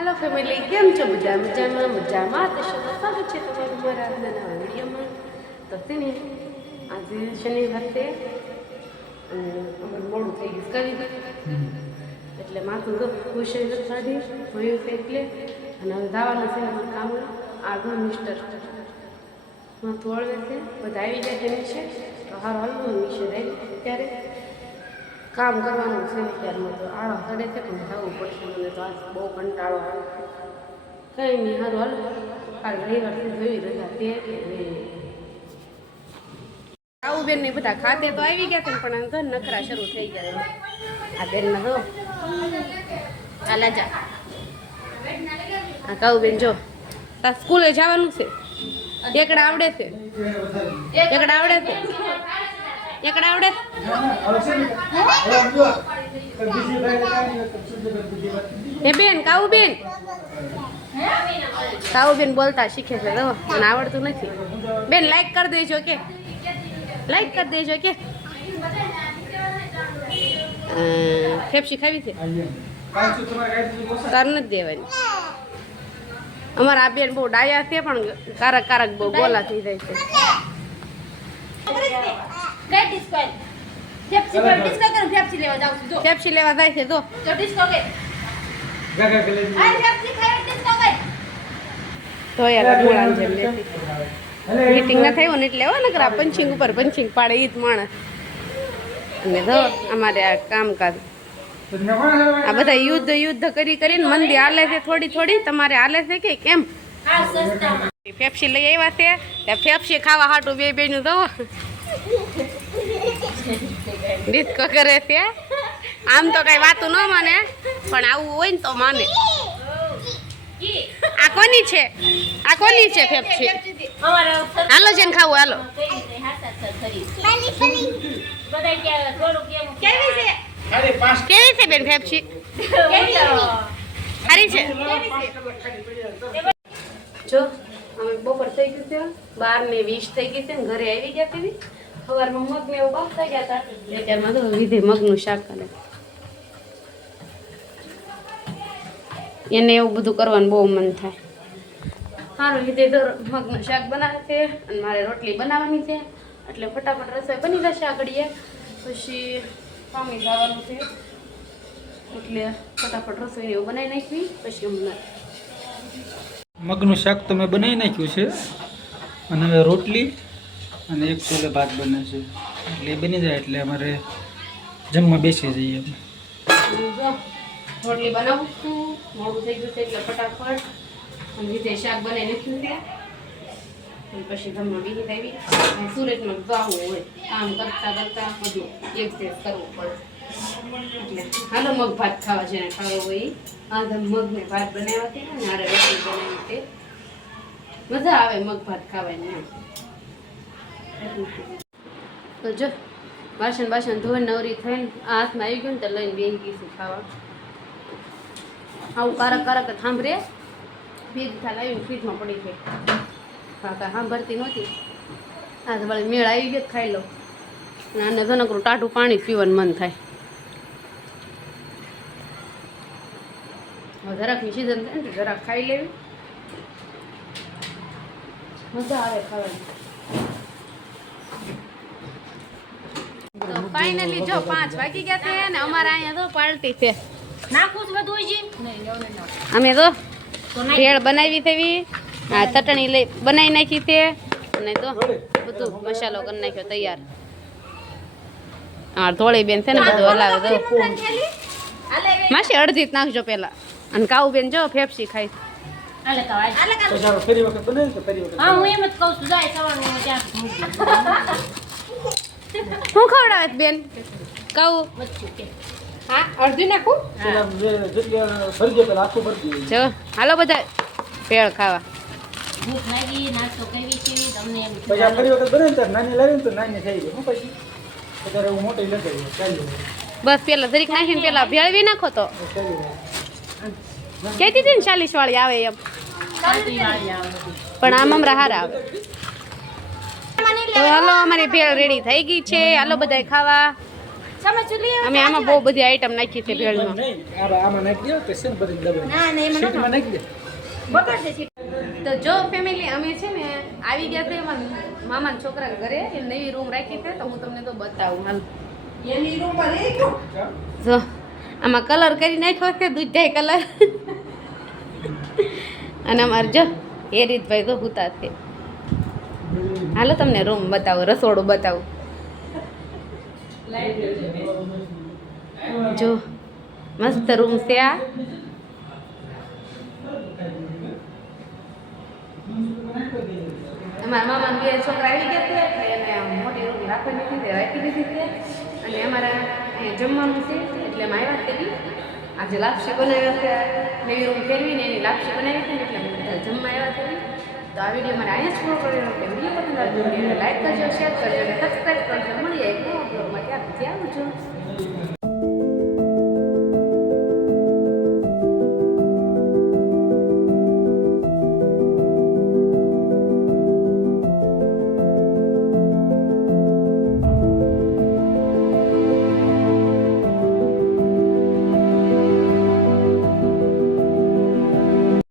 Hello family केम छो બધા મજામાં મજામાં તો સ્વાગત છે તમારું મારા આજના નવા વિડીયોમાં તો તેને આજે શનિવાર છે અને અમારું મોડું થઈ ગયું કરી એટલે માથું તો ખુશ થઈ સાડી ભયું છે એટલે અને હવે દાવાનું છે અમારું કામ આગળ મિસ્ટર માથું હળવે છે બધા આવી જાય છે નીચે તો હારું હલવું નીચે રહી ત્યારે કામ કરવાનું છે ત્યારમાં તો આળો ચડે છે પણ થવું પડશે મને તો આજ બહુ કંટાળો આવે કંઈ નહીં સારું હાલ કાલ રવિવારથી જોઈ રજા તે આવું બેન ને બધા ખાતે તો આવી ગયા છે પણ ઘર નખરા શરૂ થઈ ગયા આ બેનના જો આ લાજા આ કાવું બેન જો તાર સ્કૂલે જવાનું છે એકડા આવડે છે એકડા આવડે છે એકડા આવડે હે બેન કાવું બેન બોલતા શીખે છે તો મને આવડતું નથી બેન લાઈક કરી દેજો કે લાઈક કરી દેજો કે ફેફસી ખાવી છે તાર નથી દેવાની અમારા આ બેન બહુ ડાયા છે પણ કારક કારક બહુ બોલા થઈ જાય છે ફેફસી લેવા જાય છે તો મીટિંગ ના થયું ને એટલે ને કરા પંચિંગ ઉપર પંચિંગ પાડે ઈ જ માણસ અને તો અમારે આ કામકાજ આ બધા યુદ્ધ કરીને મંદી હાલે છે થોડી તમારે હાલે છે કે કેમ ફેફસી લઈ આવ્યા છે ત્યાં ફેફસી ખાવા હાટું બે બેનું તો ડિસ્કો કરે છે આમ તો કઈ વાતું ન માને પણ આવું હોય ને તો માને આ કોની છે ફેફસી હાલો છે ને ખાવું હાલો કેવી છે બેન ફેફસી સારી છે જો અમે બપોર થઈ ગયું છે 12:20 થઈ ગઈ છે ને ઘરે આવી ગયા હતી સવારમાં મગ ને એવું બાફતા ગયા હતા અત્યારમાં તો વિધે મગનું શાક કરે એને એવું બધું કરવાનું બહુ મન થાય સારું વિધે તો મગનું શાક બનાવે છે અને મારે રોટલી બનાવવાની છે એટલે ફટાફટ રસોઈ બની જશે આગળીએ પછી પામી જવાનું છે એટલે ફટાફટ રસોઈ એવું બનાવી નાખવી પછી અમને મગનું શાક તો મેં બનાવી નાખ્યું છે અને હવે રોટલી અને એક ચૂલે ભાત બને છે એટલે એ બની જાય એટલે અમારે જમવા બેસી જઈએ અમે રોટલી બનાવું છું મોડું થઈ ગયું છે એટલે ફટાફટ અને રીતે શાક બનાવી નાખ્યું છે અને પછી જમવા બીજી આવી સુરતમાં ગાવું હોય કામ કરતા બધું એક દેશ કરવું પડે એટલે હાલો મગ ભાત ખાવા છે ને ખાવો હોય આ મગને ભાત બનાવ્યા છે ને આરે રોટલી બનાવી તે મજા આવે મગ ભાત ખાવાની તો જો વાસણ ધોઈને નવરી થઈને આ હાથમાં આવી ગયું ને તો લઈને બેસી ગઈશું ખાવા આવું કારક સાંભળે બે દીધા લાવીને ફ્રીજમાં પડી ગઈ હા કાંઈ સાંભળતી નહોતી આ તો વળી મેળ આવી ગયો ખાઈ લો આને તો નકરું ટાઢું પાણી પીવાનું મન થાય હવે જરાકની સિઝન થાય ને જરાક ખાઈ લેવી મજા આવે ખાવાની તો ફાઇનલી જો 5 વાગી ગયા છે ને અમારા અહીંયા તો પાર્ટી છે અમે તો ભેળ બનાવી થવી આ ચટણી લઈ બનાવી નાખી છે અને તો બધું મસાલો કરી નાખ્યો તૈયાર હા થોડી બેન છે ને બધું હલાવે તો માસી અડધી જ નાખજો પેલા અને કાવું બેન જો ફેફસી ખાઈ હું ખવડાવે બેન કાવું હા અડધી નાખું જો હાલો બધા ભેળ ખાવા બસ પેલા દરેક નાખીને પેલા ભેળવી નાખો તો કેતી હતી ને 40 વાળી આવે એમ પણ આમ હમણાં હારા આવે તો હાલો અમારી ભેળ રેડી થઈ ગઈ છે હાલો બધા ખાવા અમે આમાં બહુ બધી આઈટમ નાખી છે ભેળમાં. નહીં આમાં નાખી દો કે છે ને બધી દબાઈ સીટમાં નાખી દે. તો જો ફેમિલી અમે છે ને આવી ગયા છે મામાના છોકરા ઘરે એ નવી રૂમ રાખી છે તો હું તમને તો બતાવું હાલ. જો આમાં કલર કરી નાખ્યો છે દૂધાઈ કલર અને અમારે જો એ રીતભાઈ તો હુતા છે. હાલો તમને રૂમ બતાવો રસોડું બતાવું. જો મસ્ત રૂમ છે આ. અમારા મામા બે છોકરા આવી ગયા છે એટલે એને મોટી રૂમ રાખી દીધી છે અને અમારા અહીંયા જમવાનું છે એટલે અમે આવ્યા કરી. આજે લાપસી બનાવ્યા છે નવી રૂમ ફેરવીને એની લાપસી બનાવી હતી ને એટલે અમે બધા જમવા આવ્યા કરી. તો આ વિડીયો મારે અહીંયા જ પૂરો કર્યો એટલે વિડીયો પસંદ આવ્યો લાઈક કરજો શેર કરજો અને સબસ્ક્રાઈબ કરજો. મળીએ એક નવા બ્લોગમાં ત્યાં આવજો.